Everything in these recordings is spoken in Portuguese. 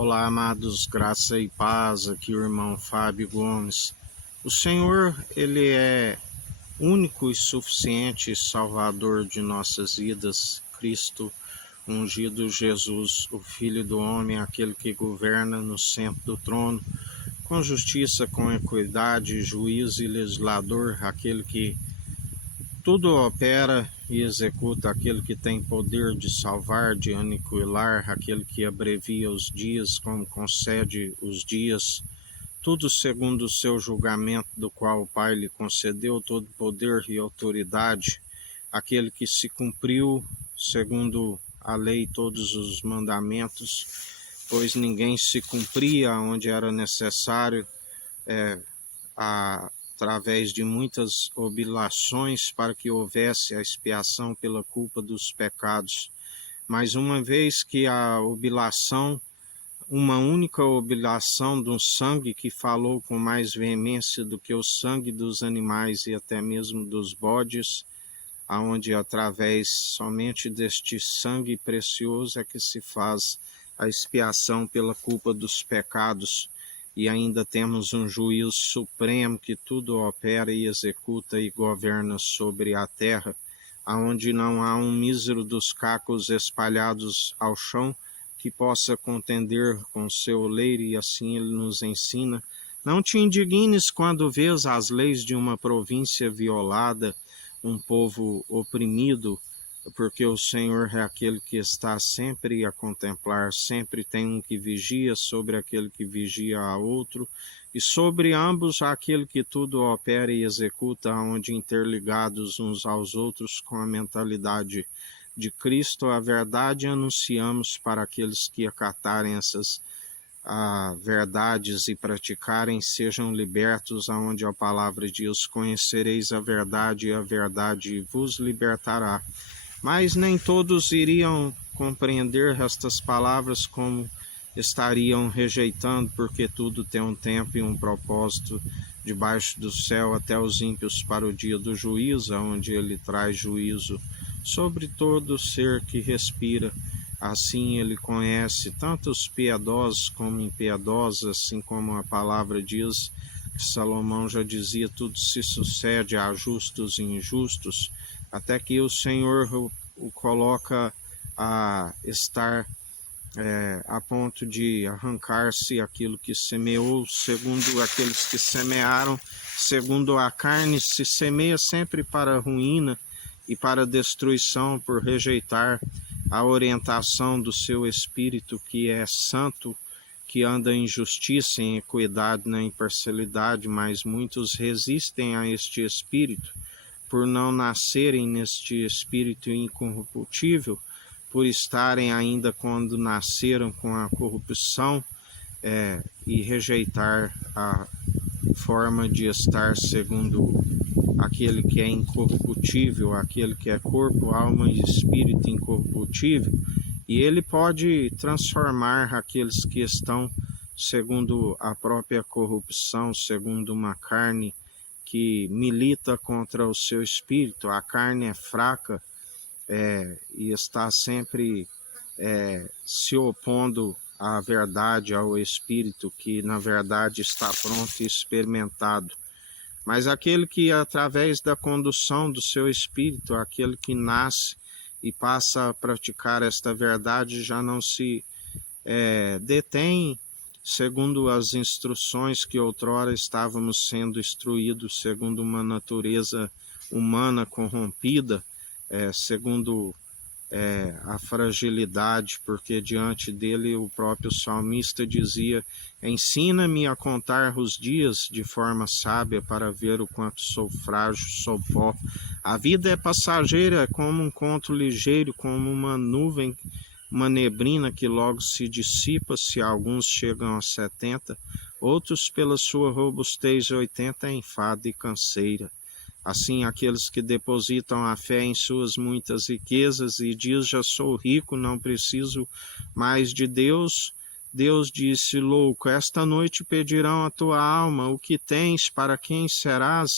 Olá, amados, graça e paz, aqui o irmão Fábio Gomes. O Senhor, Ele é único e suficiente Salvador de nossas vidas. Cristo, ungido Jesus, o Filho do Homem, aquele que governa no centro do trono, com justiça, com equidade, juiz e legislador, aquele que tudo opera e executa, aquele que tem poder de salvar, de aniquilar, aquele que abrevia os dias, como concede os dias, tudo segundo o seu julgamento, do qual o Pai lhe concedeu todo poder e autoridade, aquele que se cumpriu segundo a lei todos os mandamentos, pois ninguém se cumpria onde era necessário, através de muitas oblações para que houvesse a expiação pela culpa dos pecados. Mas uma vez que a oblação, uma única oblação de um sangue que falou com mais veemência do que o sangue dos animais e até mesmo dos bodes, aonde através somente deste sangue precioso é que se faz a expiação pela culpa dos pecados. E ainda temos um juiz supremo que tudo opera e executa e governa sobre a terra, aonde não há um mísero dos cacos espalhados ao chão que possa contender com seu oleiro, e assim ele nos ensina: não te indignes quando vês as leis de uma província violada, um povo oprimido, porque o Senhor é aquele que está sempre a contemplar, sempre tem um que vigia sobre aquele que vigia a outro, e sobre ambos aquele que tudo opera e executa, onde interligados uns aos outros com a mentalidade de Cristo, a verdade anunciamos para aqueles que acatarem essas verdades e praticarem, sejam libertos, aonde a palavra diz: conhecereis a verdade e a verdade vos libertará. Mas nem todos iriam compreender estas palavras, como estariam rejeitando, porque tudo tem um tempo e um propósito debaixo do céu, até os ímpios para o dia do juízo, onde ele traz juízo sobre todo ser que respira. Assim ele conhece tanto os piedosos como impiedosos, assim como a palavra diz, que Salomão já dizia: tudo se sucede a justos e injustos, até que o Senhor o coloca a estar a ponto de arrancar-se aquilo que semeou, segundo aqueles que semearam, segundo a carne, se semeia sempre para a ruína e para a destruição, por rejeitar a orientação do seu Espírito, que é santo, que anda em justiça, em equidade, na imparcialidade, mas muitos resistem a este Espírito, por não nascerem neste Espírito incorruptível, por estarem ainda quando nasceram com a corrupção, e rejeitar a forma de estar segundo aquele que é incorruptível, aquele que é corpo, alma e espírito incorruptível, e ele pode transformar aqueles que estão segundo a própria corrupção, segundo uma carne que milita contra o seu espírito. A carne é fraca, e está sempre se opondo à verdade, ao Espírito, que na verdade está pronto e experimentado. Mas aquele que, através da condução do seu Espírito, aquele que nasce e passa a praticar esta verdade, já não se detém segundo as instruções que outrora estávamos sendo instruídos, segundo uma natureza humana corrompida, segundo a fragilidade, porque diante dele o próprio salmista dizia: ensina-me a contar os dias de forma sábia, para ver o quanto sou frágil, sou pó. A vida é passageira, é como um conto ligeiro, como uma nuvem, uma neblina que logo se dissipa. Se alguns chegam a 70, outros pela sua robustez 80, enfado e canseira. Assim, aqueles que depositam a fé em suas muitas riquezas e diz: já sou rico, não preciso mais de Deus. Deus disse: louco, esta noite pedirão a tua alma, o que tens, para quem serás?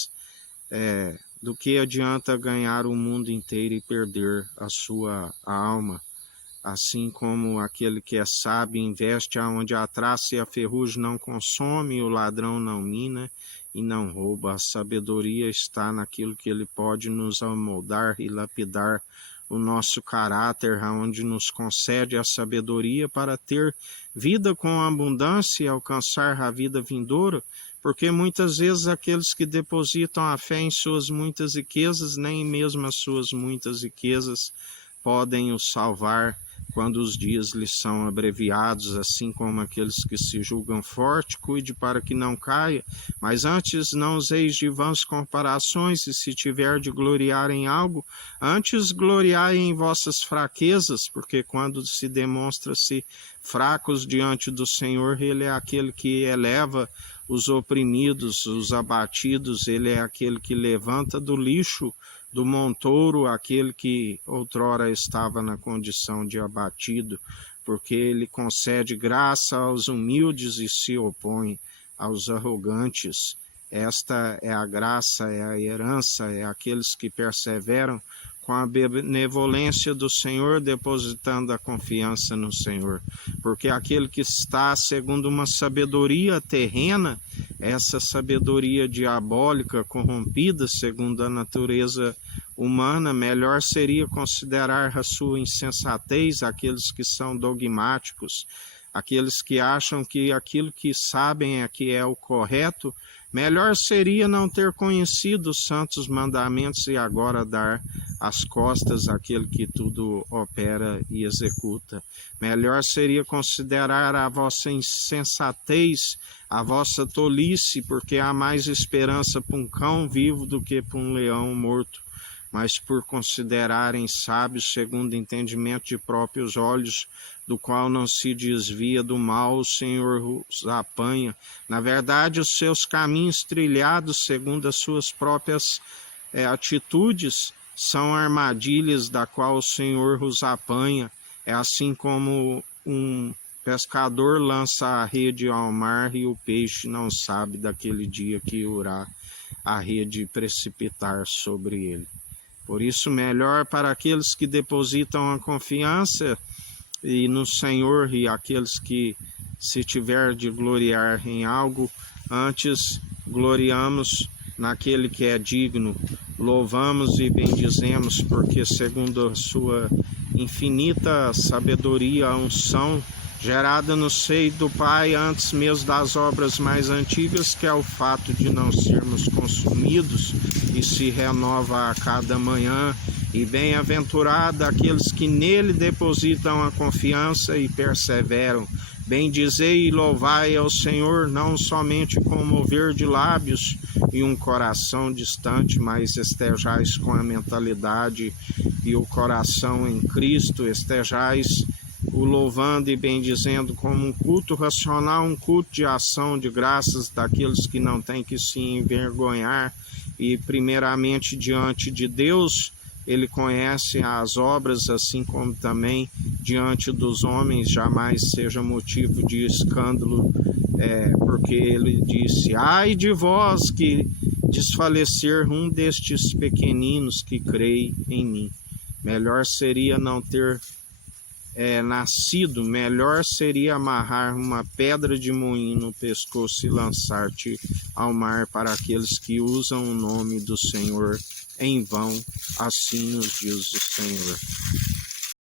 Do que adianta ganhar o mundo inteiro e perder a sua alma? assim como aquele que é sábio investe aonde a traça e a ferrugem não consome, e o ladrão não mina e não rouba. A sabedoria está naquilo que ele pode nos amoldar e lapidar o nosso caráter, aonde nos concede a sabedoria para ter vida com abundância e alcançar a vida vindoura, porque muitas vezes aqueles que depositam a fé em suas muitas riquezas, nem mesmo as suas muitas riquezas podem o salvar quando os dias lhes são abreviados, assim como aqueles que se julgam fortes, cuide para que não caia, mas antes não useis de vãs comparações, e se tiver de gloriar em algo, antes gloriai em vossas fraquezas, porque quando se demonstra-se fracos diante do Senhor, Ele é aquele que eleva os oprimidos, os abatidos, Ele é aquele que levanta do lixo do montouro aquele que outrora estava na condição de abatido, porque ele concede graça aos humildes e se opõe aos arrogantes. Esta é a graça, é a herança, é aqueles que perseveram com a benevolência do Senhor, depositando a confiança no Senhor. Porque aquele que está segundo uma sabedoria terrena, essa sabedoria diabólica, corrompida segundo a natureza humana, melhor seria considerar a sua insensatez aqueles que são dogmáticos, aqueles que acham que aquilo que sabem é que é o correto. Melhor seria não ter conhecido os santos mandamentos e agora dar as costas àquele que tudo opera e executa. Melhor seria considerar a vossa insensatez, a vossa tolice, porque há mais esperança para um cão vivo do que para um leão morto. Mas por considerarem sábios segundo o entendimento de próprios olhos, do qual não se desvia do mal, o Senhor os apanha. Na verdade, os seus caminhos trilhados segundo as suas próprias atitudes são armadilhas da qual o Senhor os apanha. É assim como um pescador lança a rede ao mar e o peixe não sabe daquele dia que irá a rede precipitar sobre ele. Por isso, melhor para aqueles que depositam a confiança e no Senhor, e aqueles que, se tiver de gloriar em algo, antes gloriamos naquele que é digno, louvamos e bendizemos, porque segundo a sua infinita sabedoria, a unção gerada no seio do Pai antes mesmo das obras mais antigas, que é o fato de não sermos consumidos e se renova a cada manhã, e bem-aventurado aqueles que nele depositam a confiança e perseveram. Bendizei e louvai ao Senhor, não somente com mover de lábios e um coração distante, mas estejais com a mentalidade e o coração em Cristo, estejais o louvando e bendizendo como um culto racional, um culto de ação de graças daqueles que não têm que se envergonhar, e primeiramente diante de Deus ele conhece as obras, assim como também diante dos homens jamais seja motivo de escândalo, porque ele disse: ai de vós que desfalecer um destes pequeninos que creem em mim. Melhor seria não ter nascido, melhor seria amarrar uma pedra de moinho no pescoço e lançar-te ao mar, para aqueles que usam o nome do Senhor em vão, assim nos diz o Senhor.